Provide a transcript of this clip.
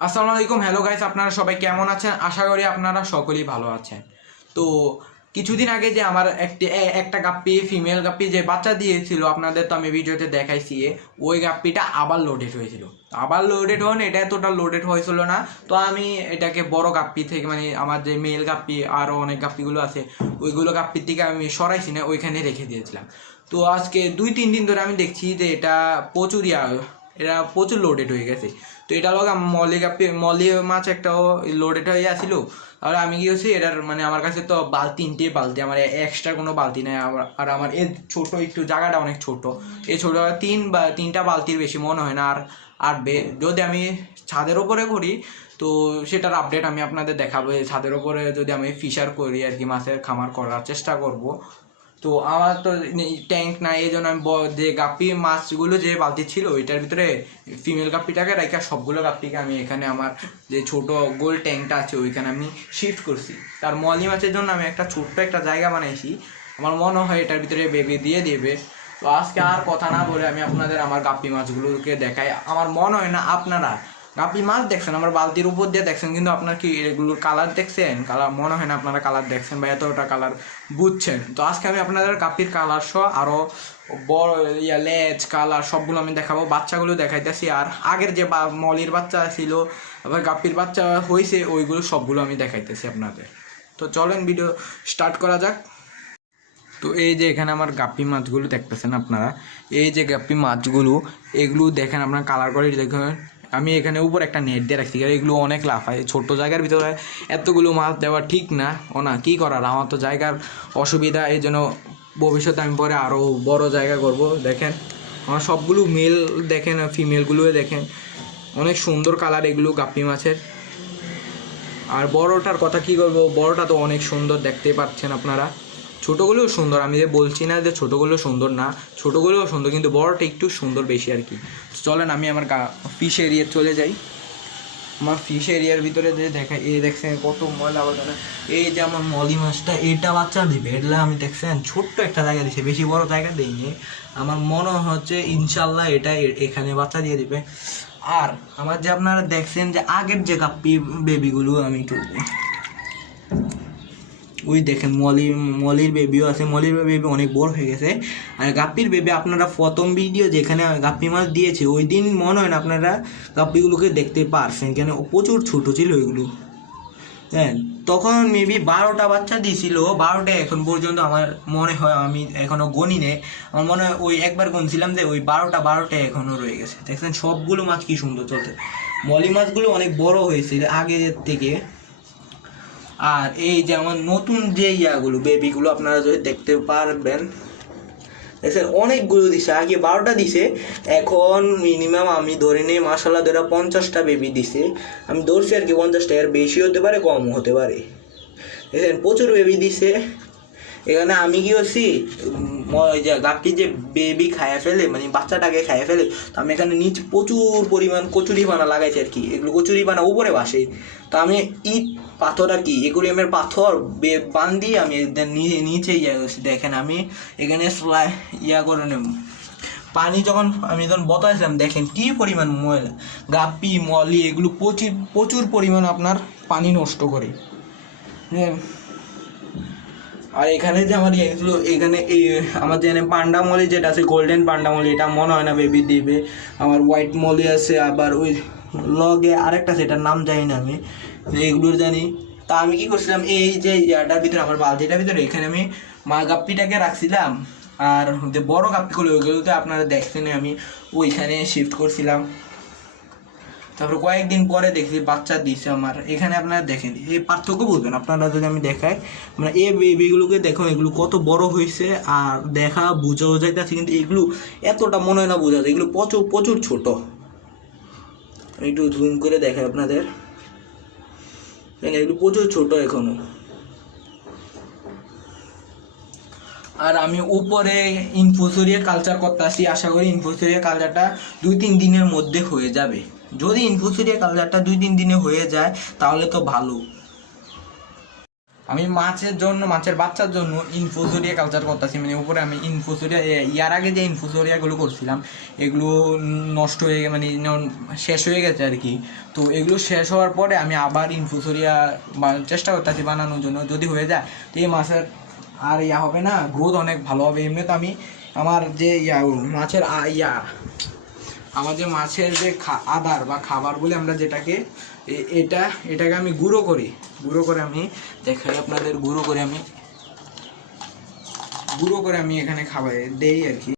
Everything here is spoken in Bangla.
আসসালামু আলাইকুম। হ্যালো গাইস, আপনারা সবাই কেমন আছেন? আশা করি আপনারা সকলেই ভালো আছেন। তো কিছুদিন আগে যে আমার একটা গাপ্পি, ফিমেল গাপ্পি যে বাচ্চা দিয়েছিল, আপনাদের তো আমি ভিডিওতে দেখাইছি, ওই গাপ্পিটা আবার লোডেড হয়েছিল। আবার লোডেড হন, এটা এতটা লোডেড হয়েছিল না। তো আমি এটাকে বড় গাপ্পি থেকে, মানে আমার যে মেল গাপ্পি আরও অনেক গাপ্পিগুলো আছে, ওইগুলো গাপ্পির থেকে আমি সরাইছি না, ওইখানে রেখে দিয়েছিলাম। তো আজকে 2-3 দিন ধরে আমি দেখছি যে এটা প্রচুর লোডেড হয়ে গেছে। তো এটা লোক মলি মাছ একটাও লোডেড হয়ে আসছিল। আর আমি কি হচ্ছে, এটার মানে আমার কাছে তো তিনটে বালতি, আমার এক্সট্রা কোনো বালতি নেই। আর আমার এর ছোট একটু জায়গাটা অনেক ছোট, এই ছোট তিনটা বালতির বেশি মনে হয় না আর আটবে। যদি আমি ছাদের ওপরে করি তো সেটার আপডেট আমি আপনাদের দেখাবো। ছাদের ওপরে যদি আমি ফিশার করি আর কি, মাছের খামার করার চেষ্টা করব। তো আমার তো ট্যাঙ্ক নাই, এই জন্য আমি যে গাপ্পি মাছগুলো যে বালতি ছিল ওইটার ভিতরে ফিমেল গাপ্পিটাকে রেখে সবগুলো গাপ্পিকে আমি এখানে আমার যে ছোট গোল ট্যাঙ্কটা আছে ওইখানে আমি শিফট করছি। তার মলি মাছের জন্য আমি একটা ছোট্ট একটা জায়গা বানাইছি। আমার মনে হয় এটার ভিতরে বেবি দিয়ে দেবে। তো আজকে আর কথা না বলে আমি আপনাদের আমার গাপ্পি মাছগুলোকে দেখাই। আমার মনে হয় না আপনারা গাপ্পি মাছ দেখছেন, আমার বালতির উপর দিয়ে দেখছেন, কিন্তু আপনার কি এগুলোর কালার দেখছেন? কালার মনে হয় না আপনারা কালার দেখছেন বা এতটা কালার বুঝছেন। তো আজকে আমি আপনাদের গাপ্পির কালার সহ আরও বড় লেজ কালার সবগুলো আমি দেখাবো, বাচ্চাগুলো দেখাইতেছি। আর আগের যে মলির বাচ্চা ছিল, আবার গাপ্পির বাচ্চা হয়েছে, ওইগুলো সবগুলো আমি দেখাইতেছি আপনাদের। তো চলেন ভিডিও স্টার্ট করা যাক। তো এই যে এখানে আমার গাপ্পি মাছগুলো দেখতেছেন আপনারা, এই যে গাপ্পি মাছগুলো, এগুলো দেখেন আপনার কালার করে দেখেন। আমি এখানে উপর একটা নেট দিয়ে রাখছি, কারণ এগুলো অনেক লাফায়। ছোট্ট জায়গার ভিতরে এতগুলো মাছ দেওয়া ঠিক না। কী করার, আমার তো জায়গার অসুবিধা, এই জন্য ভবিষ্যতে আমি পরে আরও বড় জায়গা করব। দেখেন আমার সবগুলো মেল দেখেন, ফিমেলগুলোও দেখেন, অনেক সুন্দর কালার এগুলো গাপ্পি মাছের। আর বড়টার কথা কী করবো, বড়টা তো অনেক সুন্দর, দেখতে পাচ্ছেন আপনারা। ছোটোগুলোও সুন্দর, আমি যে বলছি না যে ছোটোগুলো সুন্দর না, ছোটোগুলোও সুন্দর, কিন্তু বড়টা একটু সুন্দর বেশি আর কি। চলেন আমি আমার ফিশ এরিয়া চলে যাই। আমার ফিশ এরিয়ার ভিতরে যে দেখা, এই দেখছেন কত ময়লা আবর্জনা। এই যে আমার মলি মাছটা, এটা বাচ্চা দিবে, এটা আমি দেখছেন ছোট্ট একটা জায়গা দিছে, বেশি বড় জায়গা দিইনি। আমার মনে হচ্ছে ইনশাল্লাহ এটা এখানে বাচ্চা দিয়ে দিবে। আর আমার যে আপনারা দেখছেন যে আগের যে গাপ্পি বেবিগুলো, আমি একটু ওই দেখেন মলির বেবিও আছে। মলির বেবি অনেক বড় হয়ে গেছে। আর গাপ্পির বেবি আপনারা প্রথম ভিডিও যেখানে গাপ্পি মাছ দিয়েছে ওই দিন মনে হয় না আপনারা গাপ্পিগুলোকে দেখতে পারছেন, কেন প্রচুর ছোটো ছিল ওইগুলো। হ্যাঁ, তখন মেবি 12টা বাচ্চা দিয়েছিল, 12টা এখন পর্যন্ত আমার মনে হয়, আমি এখনও গণি নেই, আমার মনে হয় ওই একবার গুনছিলাম যে ওই 12টা এখনও রয়ে গেছে। দেখছেন সবগুলো মাছ কি সুন্দর চলছে। মলি মাছগুলো অনেক বড় হয়েছে আগের থেকে। আর এই যে আমার নতুন যে ইয়াগুলো বেবিগুলো আপনারা যদি দেখতে পারবেন, দেখছেন অনেকগুলো দিছে। আগে 12টা দিছে, এখন মিনিমাম আমি ধরে নিই মাশাআল্লাহ ধরে 50টা বেবি দিছে। আমি ধরছি আর কি 50টা, এর বেশি হতে পারে কমও হতে পারে। দেখছেন প্রচুর বেবি দিছে। এখানে আমি কি করছি, ওই যে গাপ্পি যে বেবি খাইয়া ফেলে, মানে বাচ্চাটাকে খাইয়া ফেলে, তো আমি এখানে নিচে প্রচুর পরিমাণ কচুরিপানা লাগাইছি আর কি। এগুলো কচুরিপানা উপরে বাসে, তো আমি ইট পাথর আর কি একুরিয়ামের পাথর বান্ধি আমি নিচে ইয়া করছি। দেখেন আমি এখানে ইয়া করে নেব পানি, যখন আমি বতাইছিলাম দেখেন কি পরিমাণ ময়লা। গাপ্পি মলি এগুলো প্রচুর পরিমাণ আপনার পানি নষ্ট করে। আর এখানে যে আমার এগুলো, এখানে এই আমার যে পান্ডা মলি যেটা আছে, গোল্ডেন পান্ডা মলি, এটা মনে হয় না বেবি দিবে। আমার হোয়াইট মলি আছে, আবার ওই লগে আরেকটা সেটার নাম জানি না আমি, এগুলোর জানি। তা আমি কি করছিলাম, এই যে ইয়াটার ভিতরে আমার বালতিটার ভিতরে এখানে আমি গাপ্পিটাকে রাখছিলাম। আর যে বড় গাপ্পিগুলো ওইগুলোতে আপনারা দেখছেন আমি ওইখানে শিফট করছিলাম। তারপরে কয়েকদিন পরে দেখছি বাচ্চা দিছে আমার এখানে। আপনারা দেখেন এই পার্থক্য বুঝবেন আপনারা যদি আমি দেখাই, মানে এই বেবিগুলোকে দেখুন এগুলো কত বড় হয়েছে। আর দেখা বোঝাও যাইতেছে, কিন্তু এগুলো এতটা মনে হয় না বোঝা যায়, এগুলো প্রচুর ছোট। একটু জুম করে দেখাই আপনাদের, এগুলো প্রচুর ছোট এখনো। আর আমি উপরে ইনফুসোরিয়া কালচার করতে আসি, আশা করি ইনফুসোরিয়া কালচারটা 2-3 দিনের মধ্যে হয়ে যাবে। যদি ইনফুসোরিয়া কালচারটা 2-3 দিনে হয়ে যায় তাহলে তো ভালো। আমি মাছের জন্য, মাছের বাচ্চার জন্য ইনফোসোরিয়া কালচার করতেছি। মানে উপরে আমি ইনফোসোরিয়া, ইয়ার আগে যে ইনফোসোরিয়াগুলো করছিলাম এগুলো নষ্ট হয়ে মানে শেষ হয়ে গেছে আর কি। তো এগুলো শেষ হওয়ার পরে আমি আবার ইনফোসোরিয়া চেষ্টা করতেছি বানানোর জন্য। যদি হয়ে যায় তো এই মাছের আর ইয়া হবে না, গ্রোথ অনেক ভালো হবে। এমনি তো আমি আমার যে মাছের আমার যে মাছের যে আদার বা খাবার বলে আমরা যেটাকে, এটাকে আমি গুঁড়ো করে আমি দেখাই আপনাদের। গুঁড়ো করে আমি এখানে খাবার দেই আর কি।